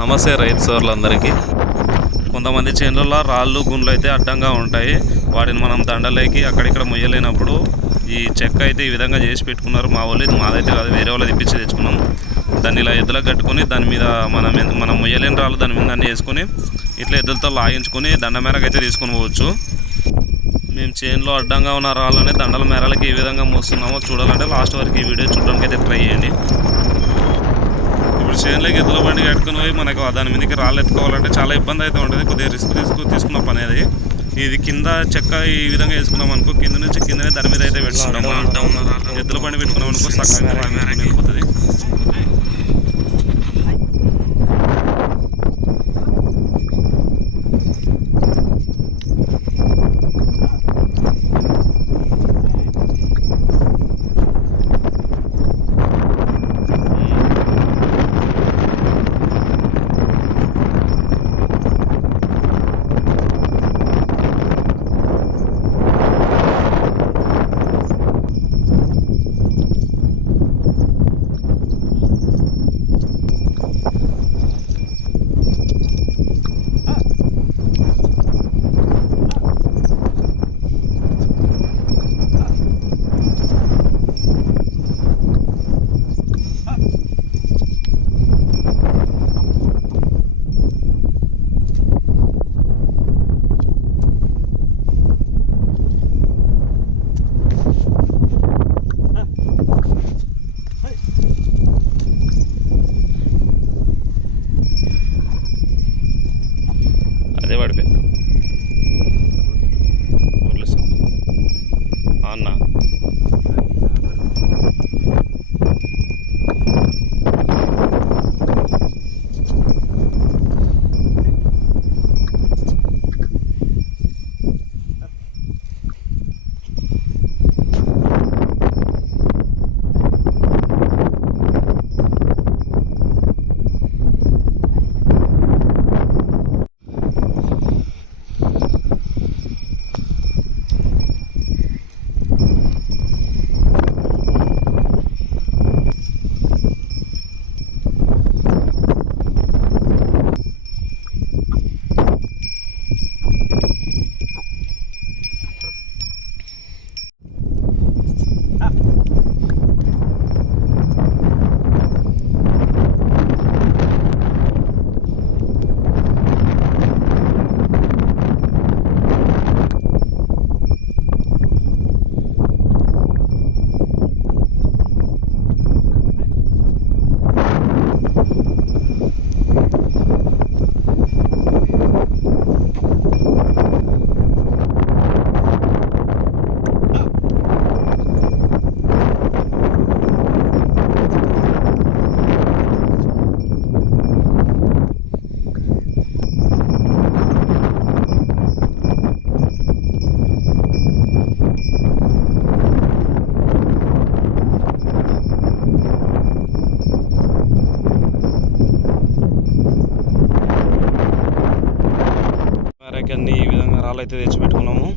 నమస్తే రైతు సోర్లందరికీ. కొంతమంది చేనులలో రాళ్ళు గుండ్లు అయితే అడ్డంగా ఉంటాయి. వాటిని మనం దండలేకి అక్కడిక్కడ మొయ్యలేనప్పుడు ఈ చెక్క అయితే ఈ విధంగా చేసి పెట్టుకున్నారు. మా వాళ్ళు ఇది మాదైతే కాదు వేరే వాళ్ళు తెప్పించి తెచ్చుకున్నాం దాన్ని ఇలా ఎద్దులకు కట్టుకొని దాని మీద మనం మనం మొయ్యలేని రాళ్ళు దాని మీద అన్ని వేసుకొని ఇట్లా ఎద్దులతో లాగించుకొని దండ మేరకు అయితే తీసుకొని పోవచ్చు. మేము చేనులో అడ్డంగా ఉన్న రాళ్ళని దండల మేరలకి ఏ విధంగా మోస్తున్నామో చూడాలంటే లాస్ట్ వరకు ఈ వీడియో చూడడానికి అయితే ట్రై చేయండి. చేనులోకి ఎద్దుల బండి కట్టుకుని పోయి మనకు దాని మీదకి రాళ్ళు ఎత్తుకోవాలంటే చాలా ఇబ్బంది అయితే ఉంటుంది. కొద్దిగా రిస్క్ తీసుకు తీసుకున్న పని అది. ఇది కింద చెక్క ఈ విధంగా వేసుకున్నాం అనుకో కింద నుంచి కిందనే దాని మీద అయితే పెట్టుకుంటాం. ఎద్దుల బండి పెట్టుకున్నాం అనుకో సక్కగా వెళ్ళిపోతుంది. అదే పడిపోయి అయితే తెచ్చిపెట్టుకున్నాము.